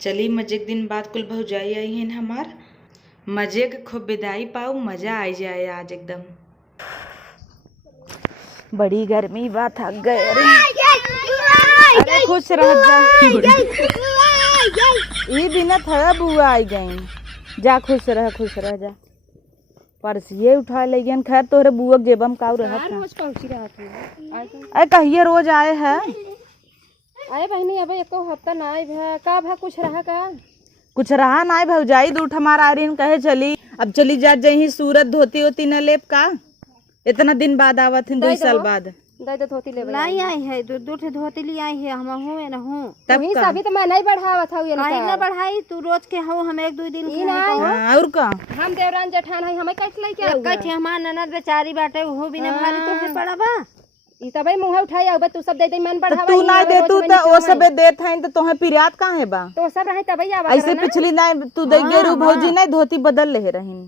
चली मजे के दिन बाद कुल भौजाई आई हैं हमार। मजे के खूब विदाई पाऊ, मजा आई जाए आज एकदम। बड़ी गर्मी बा, थक गए। अरे खुश रह जा। ये बिना थड़ा बुआ आई गई। जा खुश रह जा। परसिए उठा ले गन। खैर तोहरे बुआ जेबम काऊ रहत है। कहिए रोज आए है। अरे बहनी अब एको हफ्ता ना आए भा का भा कुछ रहा का कुछ रहा ना भौजाई दूठ हमारा आर्यन कहे चली। अब चली जा जही सूरत धोती होती न लेप का। इतना दिन बाद आवत हैं, 2 साल बाद। दे धोती ले लाई आई है, दो धोती ली आई है। हम हूँ न हूँ तब ही सभी तो मैं नहीं बढ़ावत हूँ। काहे ना बढ़ाई, तू रोज के हो, हम 1-2 दिन ई ना और का हम देवरान जेठान है, हमें कैसे लेके आऊ कैसे हमार ननद बेचारी बाटे, वो बिना भारी तो है पड़ा बा। ई तबे मुंह उठाई आऊ तू सब दे मन बढ़ावा। तू ना दे तू तो ओ सबे देत हैं तो तोहे पिरियात काहे बा। तो सब रहे तबे आवा ऐसे पिछली ना तू दे गेरू भौजी ना धोती बदल ले रही।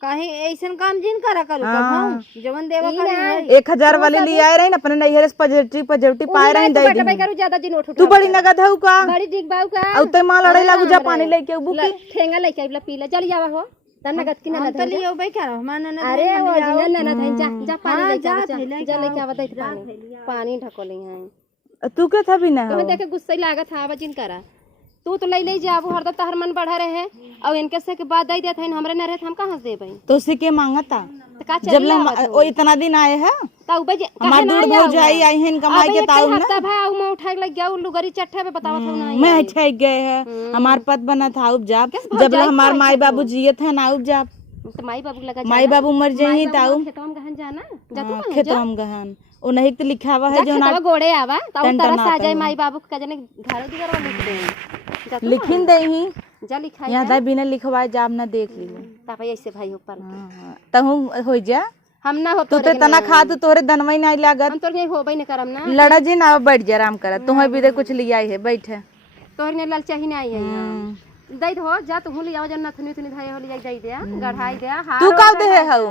काहे ऐसन काम जिन करा करू कब जवन देवा करे। 1000 वाली ले आए रही अपने नैहर से पजेटी पाए रही दे दी। तबे करू ज्यादा दिन उठ तू बड़ी नगद हऊ का। बड़ी दिख बाऊ का। औ ते मां लड़ाई लागू जा पानी लेके बुकी ठेंगा लेके आइला पीला चली जावा हो। तन नगद की ननद तो लियो बे क्या हमार ननद। अरे वो जिन ननद है, जा पानी लेके आ, जा लेके आवा दे पानी ढकोले हैं। तू के था भी ना तुम्हें देखे गुस्सा लागत है बजिन करा। तू तो ले जाबू हरदम तहर मन बढ़ा रहे और इनके से के बाद दे देत है, हमरे न रहे हम कहां से देबई। तो उसी के मांगता तो का जब ले ओ इतना दिन आए है तब बजे हमार दूर भौजाई आई हैं कमाई के ताऊ ना। हफ्ता भा मैं उठाए लग गया उल्लू गरी चट्ठे पे बतावत हूं ना। मैं अच्छा गए है हमार पत बना था उपजाब। जब हमार माई बाबू जियत है ना उपजाब। तो माई बाबू लगा माई बाबू मर जाई ताऊ खेतों में गहन जाना जा तू खेतों में गहन ओ नहीं तो लिखावा है जो ना गोड़े आवा ताऊ तरस आ जाए माई बाबू का जने घर दुआर लिख दे लिखिन दे ही जा लिखाई यहां दा बिना लिखवाए जाब ना देख ली तब ऐसे भाई ऊपर तहु हो जा। हम ना हो तू ते तना खा तू तोरे दनवई नहीं लागत। हम तोर नहीं होबई न करम ना लड़ा जी ना बैठ जा आराम कर। तुहे भी दे कुछ लिया है बैठे तोर ने लाल चाही ना आई है दई हो जा तू ले आओ जन्नत थनी थनी धाई हो ले दई दे गढ़ाई दे। तू का दे हऊ।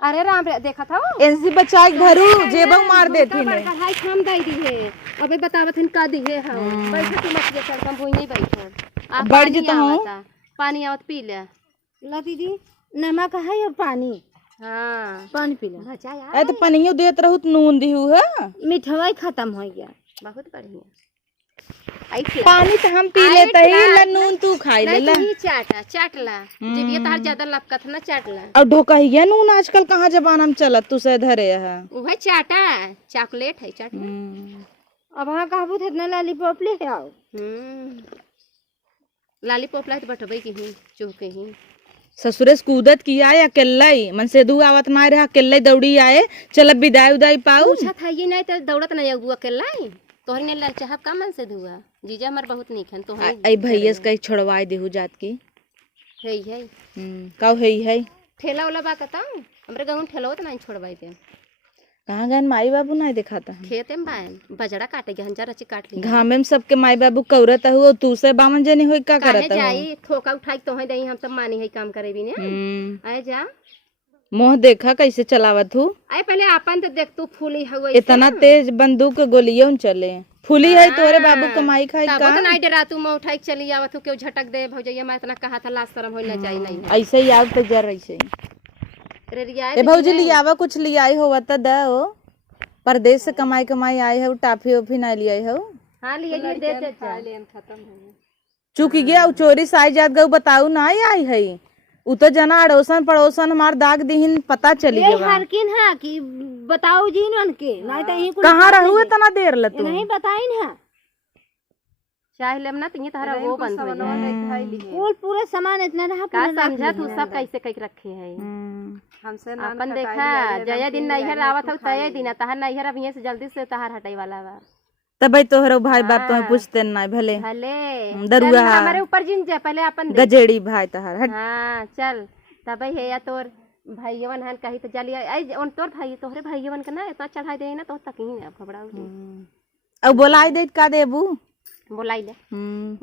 अरे राम रे देखा था एनसी बचाई घरू जेबऊ मार देती ने गढ़ाई थाम दई दी है। अबे बतावत हन का दी है हम बैठ तू मत जे सड़कम भूई नहीं बैठो बढ़ जता हूं पानी आवत पी ले ला दीदी नमक है और पानी। हां पानी पी ले बचा यार। ए तो पनियो देत रहू नून दिहू है मिठवाई खत्म हो गया। बहुत बढ़िया पानी तो हम पी लेते ही नून तू खाई ले ला चाटला जीविए तार ज्यादा लपकत ना चाटला। और ढोकहिया नून आजकल कहाँ जमाना में चलत तू से धरे है वह चाटा चॉकलेट है चाट। अब हाँ कहबू थे इतना लॉलीपॉप ले आओ। लॉलीपॉप ला तो बटबई की ही चुके ही ससुरे से कूदत किया है अकेला ही मन से दू आवत ना रहा अकेला दौड़ी आए चल विदाई उदाई पाऊ। पूछा था ये नहीं तो दौड़त नहीं अगुआ अकेला तोहरी ने लल चाहब का मन से धुआ जीजा हमार बहुत नीक हन तोहरी आई भैया से कहीं छोड़वाई देहू जात की है काऊ है ठेला वाला बा कता हमरे गांव ठेला तो नहीं छोड़वाई दे। कहाँ गए माई बाबू नहीं दिखाता है खेते में बायन बजड़ा काटे गए हंजा रची काट ली घामे में सबके माई बाबू कौरत हो तू से बामन जनी होई का करत हो जाई ठोका उठाई तोहे दई हम सब मानी है काम करे भी ने आए जा मोह देखा कैसे चलावत हूँ। आए पहले आपन तो देख तू फूली हुई इतना तेज बंदूक गोलियों चले फूली है तोरे बाबू कमाई खाई का तो नहीं डरा तू मैं उठाई चली आवत क्यों झटक दे भौजैया मैं इतना कहा था लाज शर्म होना चाहिए नहीं ऐसे ही आग तो जर ऐसे ए भौजी लियावा कुछ लियाई होवा त दो परदेश से कमाई कमाई आए हो टाफी ओफी ना लियाई हो। हां लिए दे दे खत्म हो चुक गया चोरी साई जात गऊ बताऊ ना आई है उ तो जना अड़ोसन पड़ोसन हमार दाग दिहिन पता चली गया हरकिन है कि बताओ जी न के नहीं तो यही कहां रहू इतना देर ल तू नहीं बताइन है चाहे लेम ना तिये तारा वो बंद हो जाए पूरे सामान इतना रहा का समझा तू सब कैसे कह रखे है हमसे अपन देखा जया दिन नैहर आवत हो तय दिन तहर नैहर अब यहां से जल्दी से तहर हटाई वाला बा तब भाई तोहरो भाई बाप तो पूछते ना भले भले दरुआ हमारे ऊपर जिन जा पहले अपन गजेड़ी भाई तहर हट हां चल तब है या तोर भाईवन हन कही तो जली आई उन तोर भाई तोहरे भाईवन के ना इतना चढ़ाई दे ना तो तक ही अब घबराऊ अब बोलाई दे का देबू बोलाई ले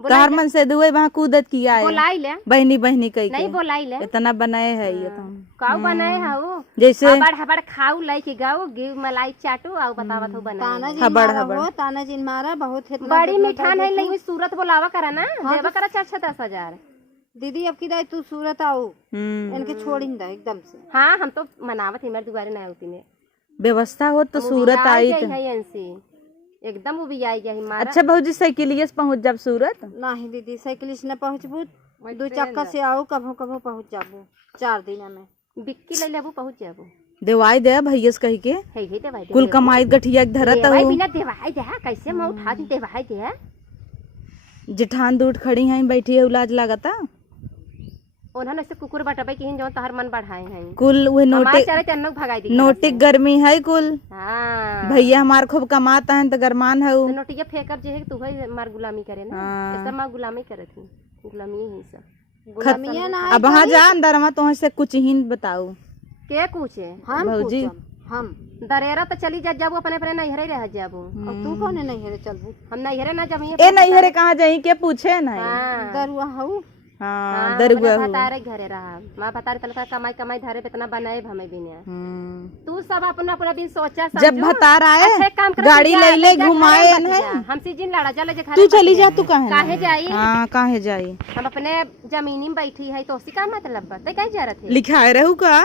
तोहर मन से दुए वहाँ कूदत किया है बोलाई ले बहनी बहनी कही नहीं बोलाई ले इतना बनाए है ये तो काऊ बनाए हाउ जैसे हबड़ हबड़ खाऊ लाई के गाओ घी मलाई चाटू और बतावत हो बनाए ताना जी हबड़ मारा हबड़ हो ताना जी मारा बहुत है बड़ी मिठान है नहीं सूरत बोलावा करा ना देवा करा 4-10 दीदी अब की दाई तू सूरत आओ इनके छोड़ ही दा एकदम से हाँ हम तो मनावत है मेरे दुबारे ना होती ने व्यवस्था हो तो सूरत आई तो है एनसी एकदम वो भी आई गई मारा अच्छा भाजी साइकिलिए से पहुँच जब सूरत नहीं दीदी साइकिल से न पहुँचबू 2 चक्का से आओ कभो कभो पहुँच जाबू 4 दिन में बिक्की ले लेबू पहुंच जाबू देवाई दे भैया से कही के है ही देवाई दे कुल कमाई गठिया के धरत देवाई हो बिना देवाई दे कैसे मैं उठा दी देवाई दे जिठान दूठ खड़ी हैं बैठी है लाज लागता उन्होंने से कुकुर बटबे की जो तहर मन बढ़ाए हैं कुल वो हमारे चारे चन्नक भगाई दी नोटिक गर्मी है कुल हां भैया हमार खूब कमाता है तो गरमान है तो नोटिया फेंकब जे है तू है मार गुलामी करे ना ऐसा मार गुलामी करे थी गुलामी ही सब गुलामिया ना अब वहाँ जा अंदर में तो से कुछ ही बताओ के कुछ है हम भौजी हम दरेरा तो चली जा जाबू अपने अपने नैहरे रह जाबू अब तू कौन नहीं है चलबू हम नैहरे ना जब ए नैहरे कहाँ जाई के पूछे नहीं हां दरुआ हऊ हाँ दरुआ हो बतारे घरे रहा मां बतारे तलका कमाई कमाई धारे पे इतना बनाए हमें भी ने तू सब अपना अपना भी सोचा जब भतार आए अच्छा काम कर गाड़ी ले ले घुमाए नहीं हम सीजन लड़ा चले जे तू चली जा तू काहे जाई हाँ काहे जाई हम अपने जमीनी में बैठी है तो उसी का मतलब बा ते काहे जा रहे थे लिखाए रहू का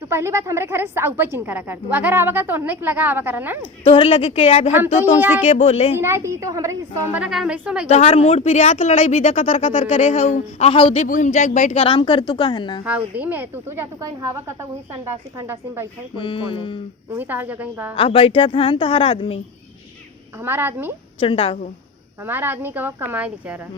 तू पहली बात हमरे घरे साउपा चिन करा कर तू अगर आवा का तो नहीं लगा आवा करा ना तोहरे लगे के यार हम तो तुमसे के बोले इनाय ती तो हमरे सोम बना का हमरे सोम तोहर मूड पिरियात लड़ाई बिदा कतर कतर करे हऊ आ हौदी पुहिम जाके बैठ कर आराम कर तू कहे ना हाउदी में तू जा तू कहीं हवा का वही संडासी फंडासी में बैठा है कोई कोने वही तार जगह ही बा आ बैठा था तोहर आदमी हमारा आदमी चंडा हो हमारा आदमी कब कमाए बेचारा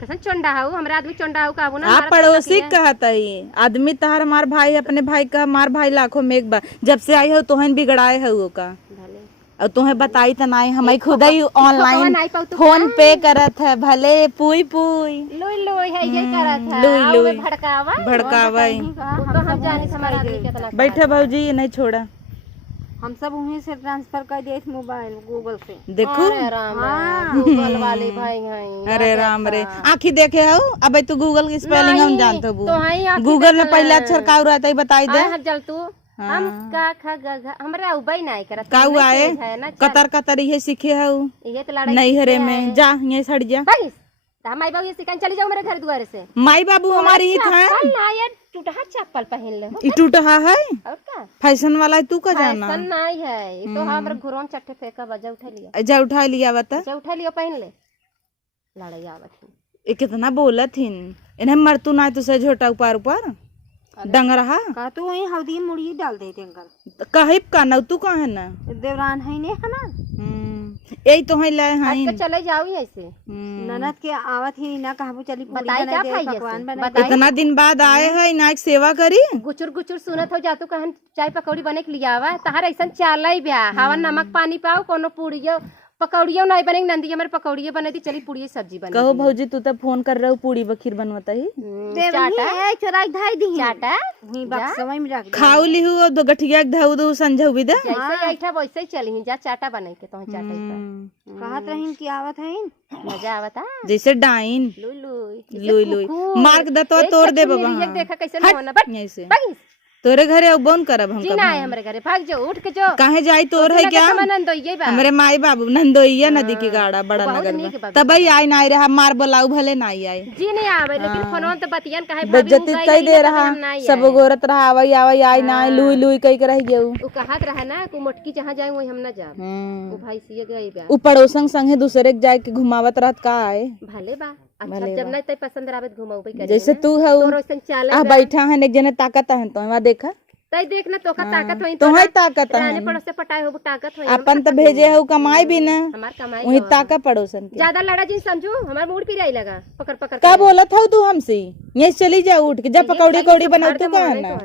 कैसे चंडा हो हमारा आदमी चंडा हो काबू ना आप पड़ोसी कहता ही आदमी तहार मार भाई अपने भाई का मार भाई लाखों में एक बार जब से आई हो तोहन बिगड़ाए हो का और तुम्हें बताई तो नहीं हमें खुद ही ऑनलाइन फोन पे करत है भले पुई पुई लोई लोई है ये करत है लुई लुई भड़कावा भड़कावा तो हम जाने हमारा आदमी कितना बैठे भाजी ये नहीं छोड़ा हम सब वहीं से ट्रांसफर कर दिए मोबाइल गूगल से देखो गूगल वाले भाई हैं अरे राम रे आँखी देखे हो अब तू गूगल की स्पेलिंग हम जानते हो गूगल में पहले अक्षर का रहता है बताई दे जल तू हम का खा ग हमरा उबई नहीं करत का आए कतर कतर ये सीखे हो ये तो लड़ाई नहीं हरे में जा ये सड़ जा माई बाबू ये सिखाने चली जाओ मेरे घर द्वारे से माई बाबू हमारी ही था ना यार टूटा चप्पल पहन ले ई टूटा है और का फैशन वाला तू का जाना फैशन नहीं है ये तो हमरे घरों चट्टे फेंका बजा उठा लिया जा उठा लिया बता जा उठा लिया पहन ले लड़ाई आवत है ये कितना बोलत हिन इन्हें मरतू ना तो से झोटा ऊपर ऊपर डंग रहा का तू वहीं हल्दी मुड़ी डाल देते अंकल कहिब का न तू कहे ना देवरान है ने हमार यही तो है ले हैं आज चले जाओ ऐसे ननद के आवत ही ना कहबू चली पूरी बताई क्या बना दे खाई पकवान ऐसे? बना बताई इतना दिन बाद आए हैं ना सेवा करी गुचुर गुचुर सुनत हो जातू कहन चाय पकौड़ी बने के लिया आवा तहार ऐसा चाल ही ब्या हवा नमक पानी पाओ कोनो पूड़ियो पकौड़ियो नहीं बने नंदी मेरे पकौड़ियो बने दी चली पूड़ी सब्जी बने कहो भौजी तू तो फोन कर रहा पूड़ी बखीर बनवाता ही देवही है चोराई धाई दी चाटा वहीं बक्स समय में रख दे खाऊ लिहू दो गठिया के धऊ दो संझऊ भी दे जैसे ऐठा वैसे ही चली जा चाटा बने के तो चाटा ही कहत रहीन की आवत है मजा आवता जैसे डाइन लुई लुई लुई मार्क दतवा तोड़ दे बाबा ये देखा कैसे होना बट ऐसे भागिस तोरे घरे अब बंद करब हम जी ना है हमरे घरे भाग जो उठ के जो काहे जाई तोर है क्या नंदोइये बा हमरे माई बाबू नंदोइया नदी की गाड़ा बड़ा नगर में तब आई ना रहा मार बोलाऊ भले ना आई जी नहीं आवे लेकिन फोन तो बतियन काहे बेइज्जती कई दे रहा सब गोरत रहा आवई आवई आई ना लुई लुई कई के रह गेऊ उ कहत रहा ना को मोटकी जहां जाए वही हम ना जाब ओ भाई सिए गई बा उ पड़ोसन संगे दूसरे के जाए के घुमावत रहत का आए भले बा अच्छा जब नहीं तय पसंद आवे घुमाऊ पे करे जैसे तू है तोर ओसन चाले आ बैठा है एक जने ताकत है तो वहां देखा तय देखना तोका ताकत होई तो है ताकत है रानी पड़ोस से पटाए हो ताकत होई अपन तो भेजे हो कमाई भी ना हमार कमाई वही ताकत पड़ोसन के ज्यादा लड़ा जी समझू हमार मूड पे आई लगा पकड़ पकड़ का बोलत हो तू हमसे यहीं चली जा उठ के जब पकौड़ी कौड़ी बनाऊ तू का ना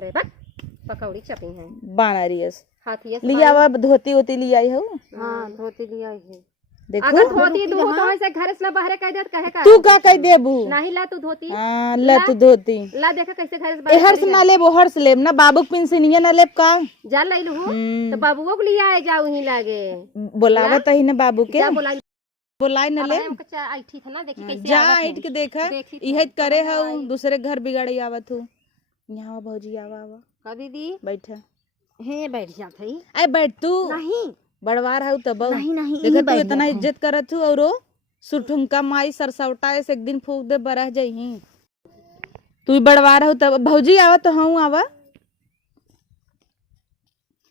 पकौड़ी चपी है बाना रियस हाथी लिया अब धोती होती लिया आई हो हां धोती लिया है देखो अगर धोती दू तो ऐसे घर से ना बाहर कह देत कहे का तू का कह देबू नहीं ला तू धोती हां ला तू धोती ला देखा कैसे घर से ए बाहर हर्ष ना लेबो हर्ष लेब ना बाबू पेंशनिया ना लेब का जा लइलू तो बाबूओ के लिए आए जाऊ ही लागे बोलावत ही ना बाबू के जा बोला बोलाई न ले ऐठी था ना, देखी कैसे जा आवत है। ईट के देखा देखी तो इहे करे हऊ दूसरे घर बिगाड़ी आवत हूँ। यहाँ भौजी आवा आवा का दीदी बैठा हे बैठ जात है अरे बैठ तू नहीं बड़वार हऊ तब नहीं नहीं देखा यहीं तू बैठ इतना जात हई। इज्जत करत हूँ और सुठुमका माई सरसवटा ऐसे एक दिन फूक दे बरह जही तू बड़वार हऊ तब भौजी आवा तो हूँ आवा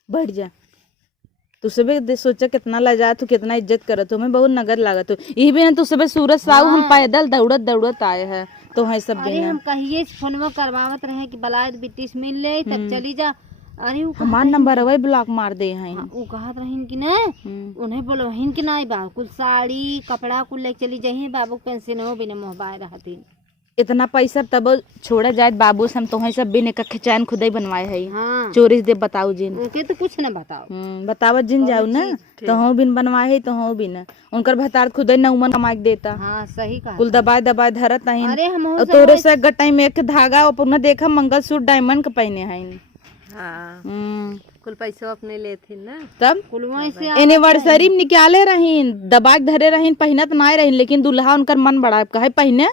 बैठ जा तू सुबह सोचा कितना लजा तू कितना इज्जत करत हो मैं बहुत नगर लागत हूँ यही भी तू सुबह सूरज साहू हम पैदल दौड़त दौड़त आए हैं तो है सब अरे हम कहिए फोनवा करवावत रहे कि बलायत बिटिस मिल ले तब चली जा। अरे हमार नंबर वही ब्लॉक मार दे हैं वो कहत रहीन कि ना उन्हें बोलो हिन कि ना बा कुल साड़ी कपड़ा कुल लेके चली जाही बाबू पेंशन हो बिना मोहबाए रहतीन इतना पैसा तब छोड़ा जाए बाबू से हम तो सब बिन एक खिंचान खुद ही बनवाए है हाँ चोरी दे बताऊ जिन उनके तो कुछ ना बताओ बतावत जिन जाऊ ना तो हो बिन बनवाए है तो हो बिन उनकर भतार खुद ही नौमन कमा के देता हाँ सही कहा कुल दबाए दबाए धरत नहीं अरे हम तोरे से गटाई में एक धागा अपना देखा मंगलसूत्र डायमंड के पहने हैं हाँ कुल पैसा अपने लेथिन ना तब कुलवा से एनिवर्सरी में निकाले रहीन दबा के धरे रहीन पहनत ना रहीन लेकिन दुल्हा उनकर मन बड़ा कहे पहने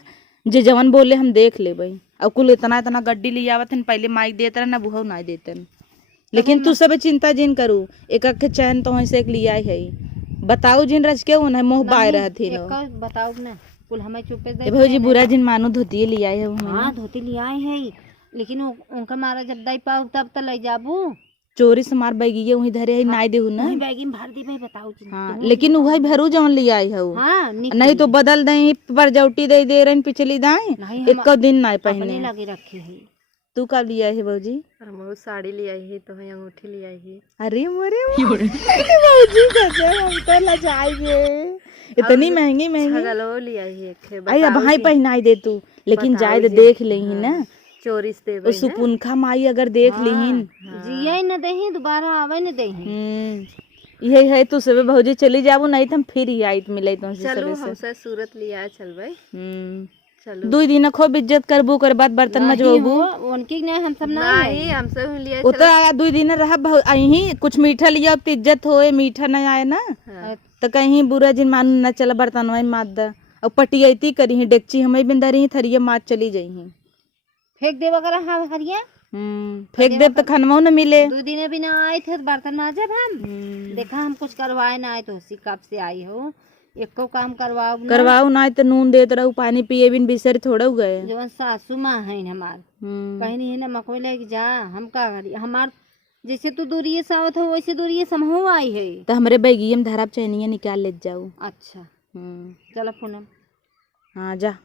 जे जवन बोले हम देख ले भाई और कुल इतना इतना गड्डी ले आवत पहले माइक देते रहे ना बुहो ना देते लेकिन तू सब चिंता जिन करू एक अखे चैन तो से एक लिया है बताऊ जिन रच के उन्हें मोह बाय रहती बताओ ना कुल हमें चुपे दे भौजी बुरा जिन मानो धोती लिया है हाँ धोती लिया है लेकिन उनका मारा जब दाई पाऊ तब तो ले जाबू चोरी से मार बैगी वही धरे है नाई देहू ना बैगी में भर दी भाई बताओ हाँ लेकिन वही भरू जवन लिया है हाँ नहीं तो बदल दे परजौटी दे दे रही पिछली दाएं एक दिन ना पहने लगे रखे है तू कब लिया है भौजी हम साड़ी ले आई है तो है अंगूठी ले आई है अरे मोरे भौजी कैसे हम तो लजाएंगे इतनी महंगी महंगी गलो ले आई है आई अब हाई पहनाई दे तू लेकिन जाए देख लेही ना चोरी से और सुपुनखा माई अगर देख लीहिन जिया न देही दोबारा आवे न देही यही है तू सब भौजी चली जाबू नहीं तो हम फिर ही आई मिले तो चलो हमसे सूरत लिया चलबे चलो 2 दिन खूब इज्जत करबू कर बाद बर्तन मजबू उनकी ने हम सब नहीं हमसे लिया उतर आया 2 दिन रह अही कुछ मीठा लिया तो इज्जत होए मीठा नहीं आए ना तो कहीं बुरा जिन मानू न चला बर्तन वही मात द और पटियती करी डेगची हमें बिंदा रही थरिया मात चली जाई फेंक देवा करा हाँ हरिया फेंक दे तो खनवा न मिले 2 दिन भी ना आए थे बर्तन माजे हम देखा हम कुछ करवाए ना आए तो उसी कब से आई हो एको काम करवाओ ना तो नून देते रहू पानी पिए बिन बिसर थोड़ा गए जो सासू माँ है हमार कहीं नहीं है ना मकई लेके जा हम का करी हमार जैसे तू दूरिये से आवत हो वैसे दूरिये से हम आई है तो हमारे बैगिये में धराब चैनिया निकाल ले जाऊ अच्छा चलो पूनम हाँ जा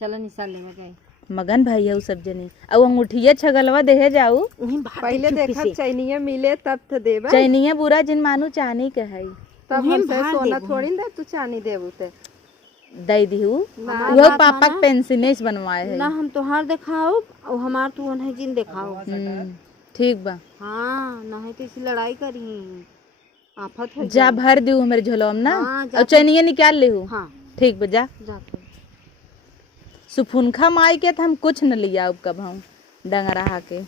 चलो निशान ले गए मगन भाई है सब जनी अब अंगूठिया छगलवा देहे जाऊ पहले देखा चैनिया मिले तब तो देबा चैनिया बुरा जिन मानू चानी के है तब हमसे सोना थोड़ी दे तू चानी देबू ते दई दिहू वो पापा के पेंसिल बनवाए है ना हम तोहार दिखाओ और हमार तू उन्हें जिन दिखाओ ठीक बा हाँ नहीं तो इसी लड़ाई करी आफत हो जा भर दियो हमारे झोलम ना और चैनिया निकाल ले हाँ ठीक बा जा जाते सुफुनखा माई के तो हम कुछ न लिया अब कब हम डंगरा के